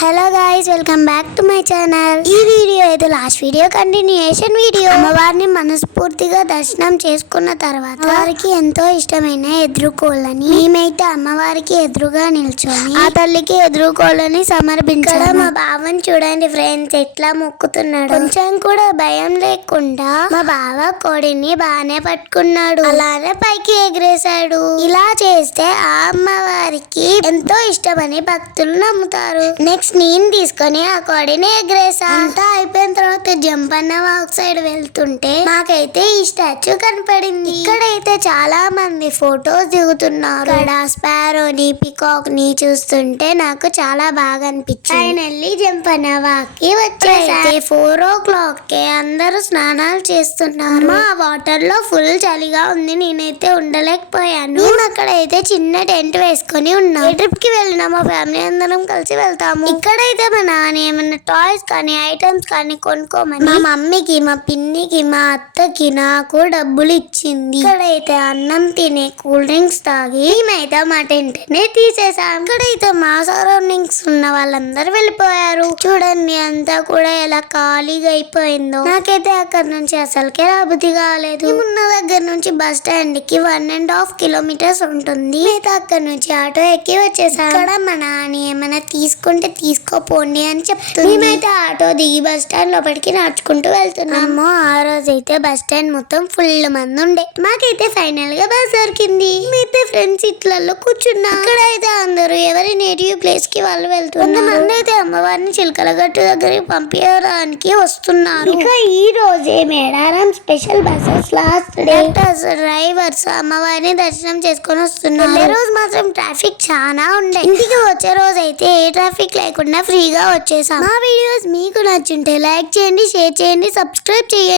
Hello guys, welcome back to my channel. ఈ video అయితే last video continuation video. అమ్మవారిని మనస్ఫూర్తిగా దర్శనం చేసుకున్న తర్వాత వారికి ఎంతో ఇష్టమైన ఎదురుకోళ్ళని మేమైతే అమ్మవారికి ఎదురుగా నిల్చొని ఆ తల్లికి ఎదురుకోళ్ళని సమర్పించడం. మా బావని చూడండి ఫ్రెండ్స్, ఎట్లా మొక్కుతున్నాడు. కొంచెం కూడా భయం లేకుండా మా బావ కోడిని బాగానే పట్టుకున్నాడు, అలానే పైకి ఎగిరేశాడు. ఇలా చేస్తే ఆ అమ్మవారికి ఎంతో ఇష్టమని భక్తులు నమ్ముతారు. నెక్స్ట్ నేను తీసుకొని ఆ కోడిని ఎగరేసా. అంతా అయిపోయిన తర్వాత జంప్ అన్న వాక్ సైడ్ వెళ్తుంటే నాకైతే ఈ స్టాచ్యూ కనపడింది. ఇక్కడైతే చాలా మంది ఫొటోస్ దిగుతున్నారు. ఇక్కడ స్పారోని, పికాక్ ని చూస్తుంటే నాకు చాలా బాగా అనిపించింది. ఫైనల్లీ జంప్ అన్న వాక్ కి వచ్చేసా. 4 o'clock కే అందరూ స్నానాలు చేస్తున్నారు. ఆ వాటర్ లో ఫుల్ చలిగా ఉంది, నేనైతే ఉండలేకపోయాను. మేము అక్కడైతే చిన్న టెంట్ వేసుకొని ఉన్నాం. ఏ ట్రిప్ కి వెళ్ళినా మా ఫ్యామిలీ అందరం కలిసి వెళ్తాము. ఇక్కడైతే మా నాన్న ఏమైనా టాయ్స్ కానీ ఐటమ్స్ కానీ కొనుక్కోమని మా మమ్మీకి, మా పిన్నికి, మా అత్తకి, నాకు డబ్బులు ఇచ్చింది. ఇక్కడైతే అన్నం తినే, కూల్ డ్రింక్స్ తాగి మేమైతే మా టెంట్ ని తీసేసాం. ఇక్కడైతే మా సరౌండింగ్స్ ఉన్న వాళ్ళందరూ వెళ్ళిపోయారు. చూడండి అంతా కూడా ఎలా ఖాళీగా అయిపోయిందో. నాకైతే అక్కడ నుంచి అసలుకే రాబుద్ధి కాలేదు. ఉన్న దగ్గర నుంచి బస్ స్టాండ్ కి 1.5 kilometers ఉంటుంది. అయితే అక్కడ నుంచి ఆటో ఎక్కి వచ్చేసాం. ఇక్కడ మా నాన్న ఏమైనా తీసుకుంటే తీసుకోపోండి అని చెప్తుంది. మేమైతే ఆటో దిగి బస్ స్టాండ్ లోపలికి నడుచుకుంటూ వెళ్తున్నాము. ఆ రోజు అయితే బస్ స్టాండ్ మొత్తం ఫుల్ మంది ఉండే. మాకైతే ఫైనల్ గా బస్ దొరికింది. మేమైతే ఫ్రెండ్స్ ఇట్లలో కూర్చున్నాం. ఇక్కడైతే అందరూ ఎవరి నేటివ్ ప్లేస్ కి వాళ్ళు వెళ్తున్నారు. కొంతమంది అయితే అమ్మవారిని చిలకల గట్టు దగ్గరికి పంపించడానికి వస్తున్నారు. ఇక ఈ రోజే Medaram special buses last day. Drivers అమ్మవారిని దర్శనం చేసుకొని వస్తున్నారు. ఈ రోజు మాత్రం ట్రాఫిక్ చాలా ఉండే. ఇంటికి వచ్చే రోజు అయితే ఏ ట్రాఫిక్ లేకుండా ఫ్రీగా వచ్చేసాం. మా వీడియోస్ మీకు నచ్చుంటే లైక్ చేయండి, షేర్ చేయండి, సబ్స్క్రైబ్ చేయండి.